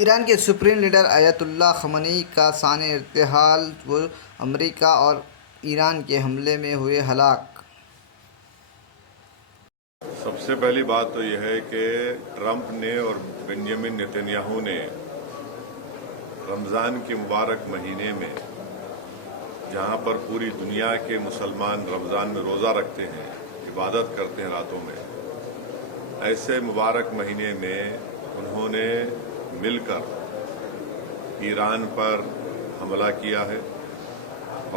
ایران کے supreme leader آیت اللہ خامنئی کا سانحہ ارتحال و امریکہ اور ایران کے حملے میں ہوئے ہلاک۔ سب سے پہلی بات تو یہ ہے کہ ٹرمپ نے اور بنیامن نتنیاہو نے رمضان کے مبارک مہینے میں، جہاں پر پوری دنیا کے مسلمان رمضان میں روزہ رکھتے ہیں، عبادت کرتے ہیں راتوں میں، ایسے مبارک مہینے میں انہوں نے مل کر ایران پر حملہ کیا ہے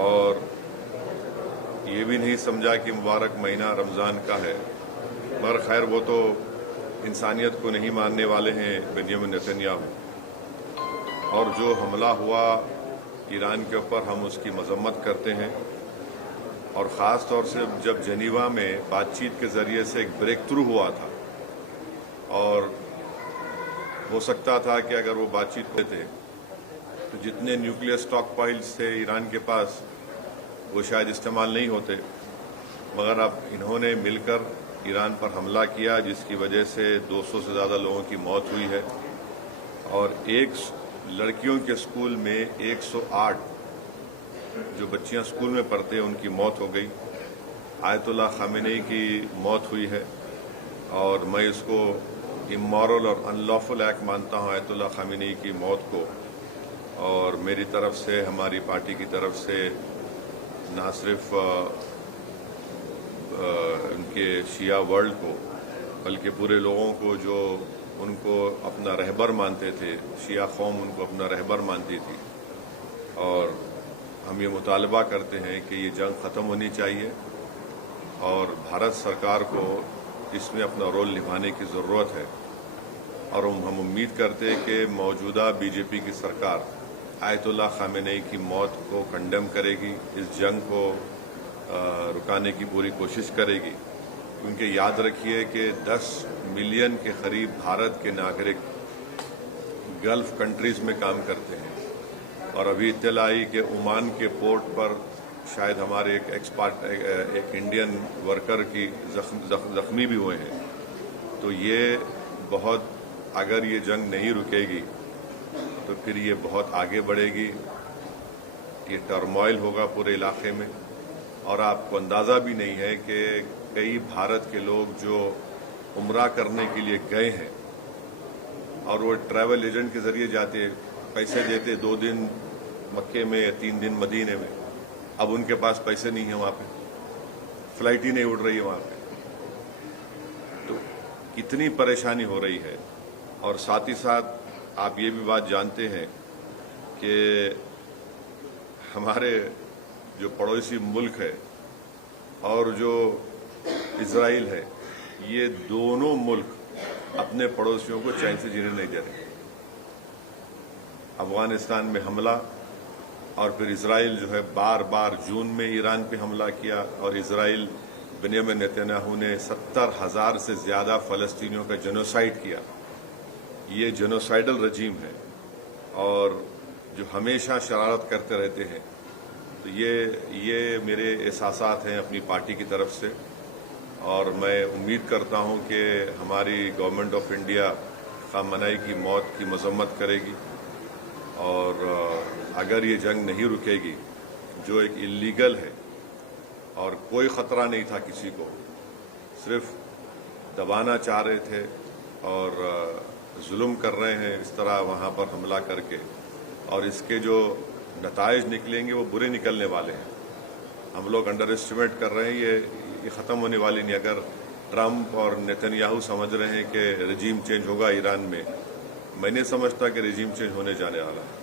اور یہ بھی نہیں سمجھا کہ مبارک مہینہ رمضان کا ہے، مگر خیر وہ تو انسانیت کو نہیں ماننے والے ہیں بنیامن نتنیاہو، اور جو حملہ ہوا ایران کے اوپر ہم اس کی مذمت کرتے ہیں، اور خاص طور سے جب جنیوا میں بات چیت کے ذریعے سے ایک بریک تھرو ہوا تھا، اور ہو سکتا تھا کہ اگر وہ بات چیت کرتے تو جتنے نیوکلیئر سٹاک پائلز تھے ایران کے پاس وہ شاید استعمال نہیں ہوتے، مگر اب انہوں نے مل کر ایران پر حملہ کیا، جس کی وجہ سے 200 سے زیادہ لوگوں کی موت ہوئی ہے، اور لڑکیوں کے اسکول میں 108 جو بچیاں اسکول میں پڑھتے ہیں ان کی موت ہو گئی۔ آیت اللہ خامنئی کی موت ہوئی ہے، اور میں اس کو امورل اور ان لافل ایکٹ مانتا ہوں آیت اللہ خامنئی کی موت کو، اور میری طرف سے، ہماری پارٹی کی طرف سے نہ صرف ان کے شیعہ ورلڈ کو بلکہ پورے لوگوں کو جو ان کو اپنا رہبر مانتے تھے، شیعہ قوم ان کو اپنا رہبر مانتی تھی، اور ہم یہ مطالبہ کرتے ہیں کہ یہ جنگ ختم ہونی چاہیے، اور بھارت سرکار کو اس میں اپنا رول نبھانے کی ضرورت ہے، اور ہم امید کرتے ہیں کہ موجودہ بی جے پی کی سرکار آیت اللہ خامنئی کی موت کو کنڈیم کرے گی، اس جنگ کو رکانے کی پوری کوشش کرے گی، کیونکہ یاد رکھیے کہ 10 ملین کے قریب بھارت کے ناگرک گلف کنٹریز میں کام کرتے ہیں، اور ابھی اطلاع آئی کہ عمان کے پورٹ پر شاید ہمارے ایک انڈین ورکر کی زخمی بھی ہوئے ہیں۔ تو یہ بہت، اگر یہ جنگ نہیں رکے گی تو پھر یہ بہت آگے بڑھے گی، یہ ٹرموائل ہوگا پورے علاقے میں، اور آپ کو اندازہ بھی نہیں ہے کہ کئی بھارت کے لوگ جو عمرہ کرنے کے لیے گئے ہیں اور وہ ٹریول ایجنٹ کے ذریعے جاتے، پیسے دیتے 2 دن مکے میں یا 3 دن مدینے میں، اب ان کے پاس پیسے نہیں ہیں، وہاں پہ فلائٹ ہی نہیں اڑ رہی ہے وہاں پہ، تو کتنی پریشانی ہو رہی ہے۔ اور ساتھ ہی ساتھ آپ یہ بھی بات جانتے ہیں کہ ہمارے جو پڑوسی ملک ہے اور جو اسرائیل ہے، یہ دونوں ملک اپنے پڑوسیوں کو چین سے جینے نہیں دے رہے۔ افغانستان میں حملہ، اور پھر اسرائیل جو ہے بار بار جون میں ایران پہ حملہ کیا، اور اسرائیل بنیامن نتنیاہو نے 70,000 سے زیادہ فلسطینیوں کا جنوسائیڈ کیا۔ یہ جنوسائیڈل رجیم ہے، اور جو ہمیشہ شرارت کرتے رہتے ہیں، تو یہ میرے احساسات ہیں اپنی پارٹی کی طرف سے، اور میں امید کرتا ہوں کہ ہماری گورنمنٹ آف انڈیا خامنئی کی موت کی مذمت کرے گی، اور اگر یہ جنگ نہیں رکے گی جو ایک اللیگل ہے، اور کوئی خطرہ نہیں تھا کسی کو، صرف دبانا چاہ رہے تھے اور ظلم کر رہے ہیں اس طرح وہاں پر حملہ کر کے، اور اس کے جو نتائج نکلیں گے وہ برے نکلنے والے ہیں۔ ہم لوگ انڈر اسٹیمیٹ کر رہے ہیں، یہ ختم ہونے والی نہیں۔ اگر ٹرمپ اور نتنیاہو سمجھ رہے ہیں کہ رجیم چینج ہوگا ایران میں نہیں سمجھتا کہ رجیم چینج ہونے جانے والا ہے۔